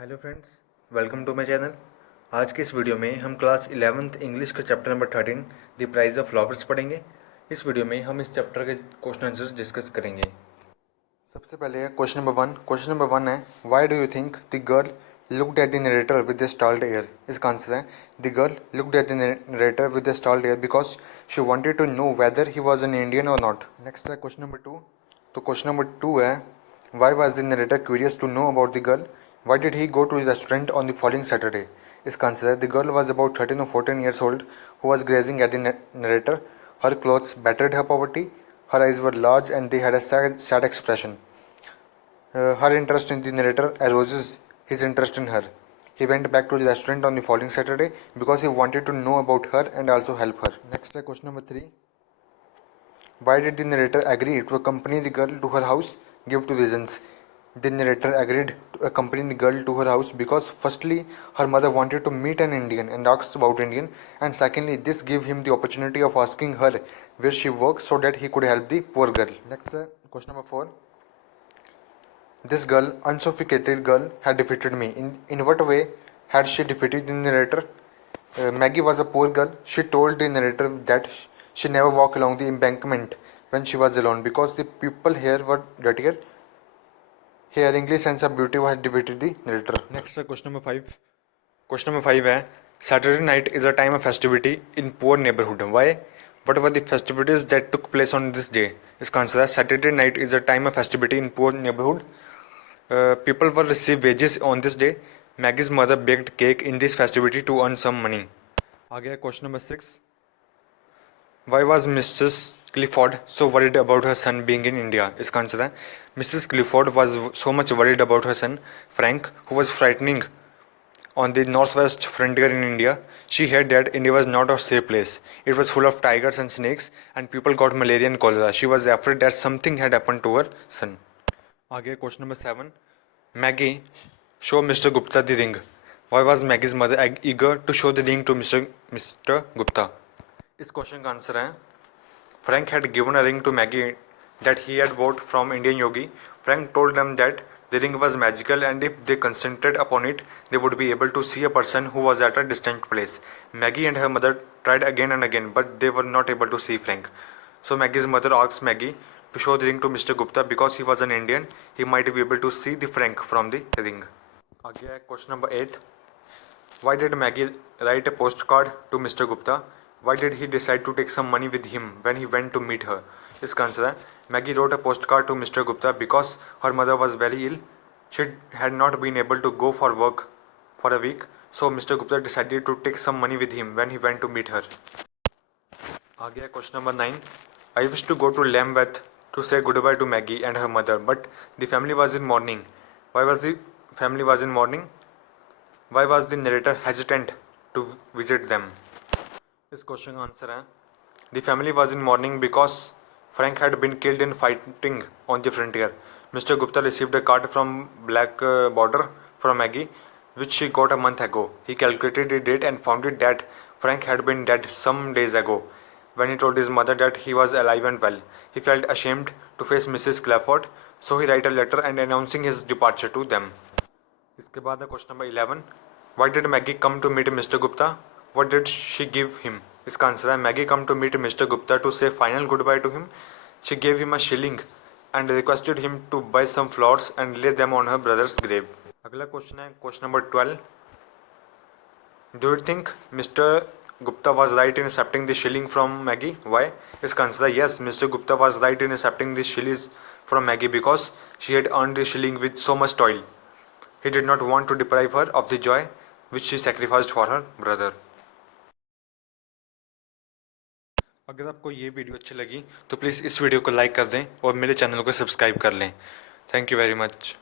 Hello friends, welcome to my channel. आज के इस वीडियो में हम क्लास 11th इंग्लिश का chapter number 13 the price of flowers पढ़ेंगे। इस वीडियो में हम इस चैप्टर के क्वेश्चन आंसर्स डिस्कस करेंगे। सबसे पहले है question number one. Question number one है, why do you think the girl looked at the narrator with the stalled air. इसका आंसर है, the girl looked at the narrator with the stalled air because she wanted to know whether he was an Indian और not. Next है question number two. तो question number two है, why was the narrator curious to know about the girl? Why did he go to the restaurant on the following Saturday? इसका answer है, the girl was about 13 or 14 years old who was gazing at the narrator. Her clothes bettered her poverty. Her eyes were large and they had a sad expression. Her interest in the narrator arouses his interest in her. He went back to the restaurant on the following Saturday because he wanted to know about her and also help her. Next है question number three. Why did the narrator agree to accompany the girl to her house? Give two reasons. The narrator agreed to accompany the girl to her house because firstly, her mother wanted to meet an Indian and ask about Indian, and secondly, this gave him the opportunity of asking her where she worked so that he could help the poor girl. Next, question number four. This girl, unsophisticated girl, had defeated me. In what way had she defeated the narrator? Maggie was a poor girl. She told the narrator that she never walked along the embankment when she was alone because the people here were dirtier. Her English sense of beauty had defeated the narrator. Next, question number five. Question number five है, Saturday night is a time of festivity in poor neighborhood. Why? What were the festivities that took place on this day? इसका answer है, Saturday night is a time of festivity in poor neighborhood. People will receive wages on this day. Maggie's mother baked cake in this festivity to earn some money. आगे है question number six. Why was Mrs. Clifford so worried about her son being in India? इसका answer है, Mrs. Clifford was so much worried about her son Frank, who was frightening on the northwest frontier in India. She heard that India was not a safe place. It was full of tigers and snakes, and people got malaria and cholera. She was afraid that something had happened to her son. आगे question number seven. Maggie, show Mr. Gupta the ring. Why was Maggie's mother eager to show the ring to Mr. Gupta? इस question का answer है, Frank had given a ring to Maggie that he had bought from Indian yogi. Frank told them that the ring was magical and if they concentrated upon it, they would be able to see a person who was at a distant place. Maggie and her mother tried again and again, but they were not able to see Frank. So Maggie's mother asked Maggie to show the ring to Mr. Gupta because he was an Indian. He might be able to see the Frank from the ring. आगे है question number 8. Why did Maggie write a postcard to Mr. Gupta? Why did he decide to take some money with him when he went to meet her? इसका answer है, Maggie wrote a postcard to Mr. Gupta because her mother was very ill. She had not been able to go for work for a week, so Mr. Gupta decided to take some money with him when he went to meet her. आगे है question number 9. I wish to go to Lambeth to say goodbye to Maggie and her mother, but the family was in mourning. Why was the family was in mourning? Why was the narrator hesitant to visit them? इस question का answer है, the family was in mourning because Frank had been killed in fighting on the frontier. Mister Gupta received a card from black border from Maggie which she got a month ago. He calculated the date and found it that Frank had been dead some days ago. When he told his mother that he was alive and well, he felt ashamed to face Mrs. Clifford, so he wrote a letter and announcing his departure to them. इसके बाद है question number 11. Why did Maggie come to meet Mr. Gupta? What did she give him? इसका answer है, Maggie come to meet Mr. Gupta to say final goodbye to him. She gave him a shilling and requested him to buy some flowers and lay them on her brother's grave. अगला question है question number 12. Do you think Mr. Gupta was right in accepting the shilling from Maggie? Why? इसका answer है, yes, Mr. Gupta was right in accepting the shillings from Maggie because she had earned the shilling with so much toil. He did not want to deprive her of the joy which she sacrificed for her brother. अगर आपको ये video अच्छी लगी तो please इस video को like कर दें और मेरे चैनल को सब्सक्राइब कर लें. Thank you very much.